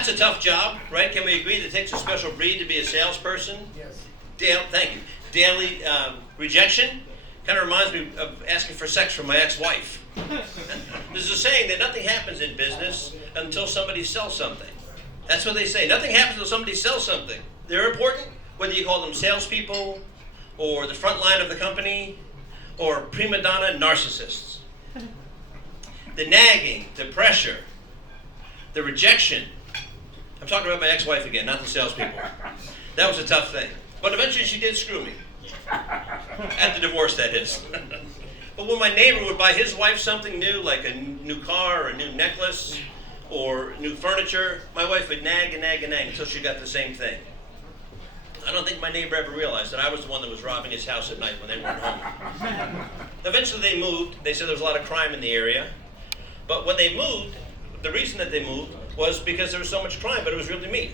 That's a tough job, right? Can we agree that it takes a special breed to be a salesperson? Yes. Thank you. Daily rejection kind of reminds me of asking for sex from my ex-wife. There's a saying that nothing happens in business until somebody sells something. That's what they say. Nothing happens until somebody sells something. They're important, whether you call them salespeople, or the front line of the company, or prima donna narcissists. The nagging, the pressure, the rejection. I'm talking about my ex-wife again, not the salespeople. That was a tough thing. But eventually she did screw me. At the divorce, that is. But when my neighbor would buy his wife something new, like a new car or a new necklace or new furniture, my wife would nag and nag and nag until she got the same thing. I don't think my neighbor ever realized that I was the one that was robbing his house at night when they weren't home. Eventually they moved. They said there was a lot of crime in the area. But when they moved, the reason that they moved was because there was so much crime, but it was really me.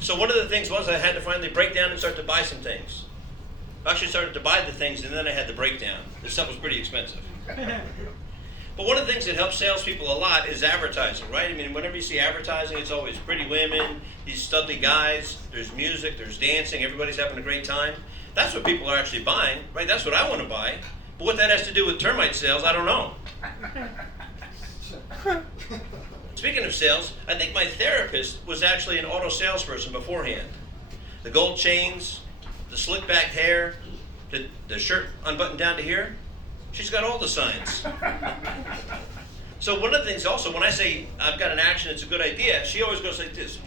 So one of the things was I had to finally break down and start to buy some things. I actually started to buy the things, and then I had the breakdown. This stuff was pretty expensive. But one of the things that helps salespeople a lot is advertising, right? I mean, whenever you see advertising, it's always pretty women, these studly guys, there's music, there's dancing, everybody's having a great time. That's what people are actually buying, right? That's what I want to buy. But what that has to do with termite sales, I don't know. Speaking of sales, I think my therapist was actually an auto salesperson beforehand. The gold chains, the slick back hair, the shirt unbuttoned down to here, she's got all the signs. So one of the things also, when I say I've got an action, it's a good idea, she always goes like this,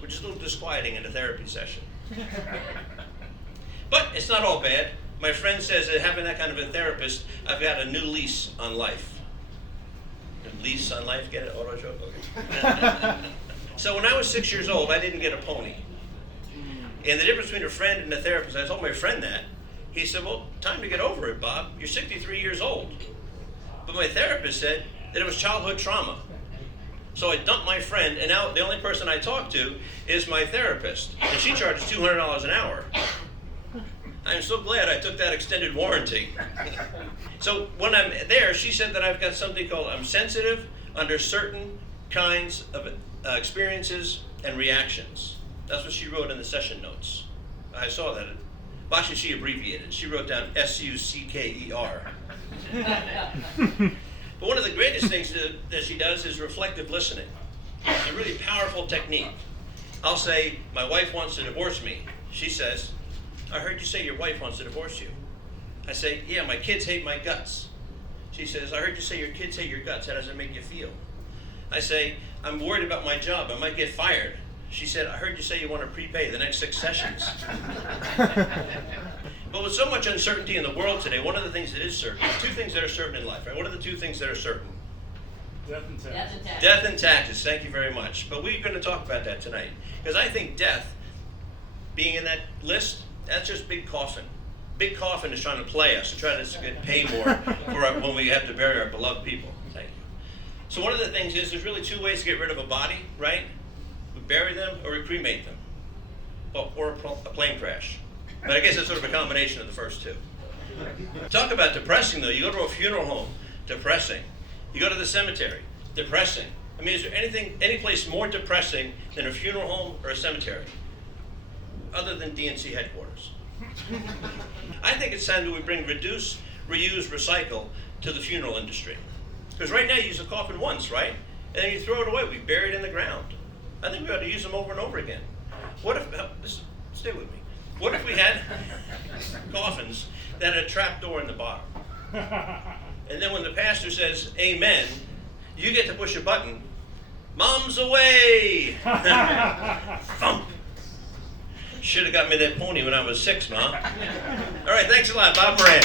which is a little disquieting in a therapy session. But it's not all bad. My friend says that having that kind of a therapist, I've got a new lease on life. Lease on life, get it? Auto joke? Okay. So when I was 6 years old, I didn't get a pony. And the difference between a friend and a therapist, I told my friend that. He said, well, time to get over it, Bob. You're 63 years old. But my therapist said that it was childhood trauma. So I dumped my friend, and now the only person I talk to is my therapist. And she charges $200 an hour. I'm so glad I took that extended warranty. So when I'm there, she said that I've got something called I'm sensitive under certain kinds of experiences and reactions. That's what she wrote in the session notes. I saw that. Well, actually, she abbreviated. She wrote down SUCKER. But one of the greatest things that she does is reflective listening. It's a really powerful technique. I'll say, my wife wants to divorce me. She says, I heard you say your wife wants to divorce you. I say, yeah, my kids hate my guts. She says, I heard you say your kids hate your guts. How does it make you feel? I say, I'm worried about my job. I might get fired. She said, I heard you say you want to prepay the next 6 sessions. But with so much uncertainty in the world today, one of the things that is certain, two things that are certain in life, right? What are the two things that are certain? Death and taxes. Death and taxes, thank you very much. But we're going to talk about that tonight. Because I think death, being in that list, that's just big coffin. Big coffin is trying to play us, to try to get paid more for when we have to bury our beloved people. Thank you. So one of the things is there's really 2 ways to get rid of a body, right? We bury them or we cremate them. Or a plane crash. But I guess it's sort of a combination of the first two. Talk about depressing though. You go to a funeral home, depressing. You go to the cemetery, depressing. I mean, is there any place more depressing than a funeral home or a cemetery? Other than DNC headquarters. I think it's time that we bring reduce, reuse, recycle to the funeral industry. Because right now you use a coffin once, right? And then you throw it away. We bury it in the ground. I think we ought to use them over and over again. What if, stay with me. What if we had coffins that had a trap door in the bottom? And then when the pastor says, amen, you get to push a button. Mom's away! Thump! Should have got me that pony when I was 6, Mom. All right, thanks a lot. Bob Moran.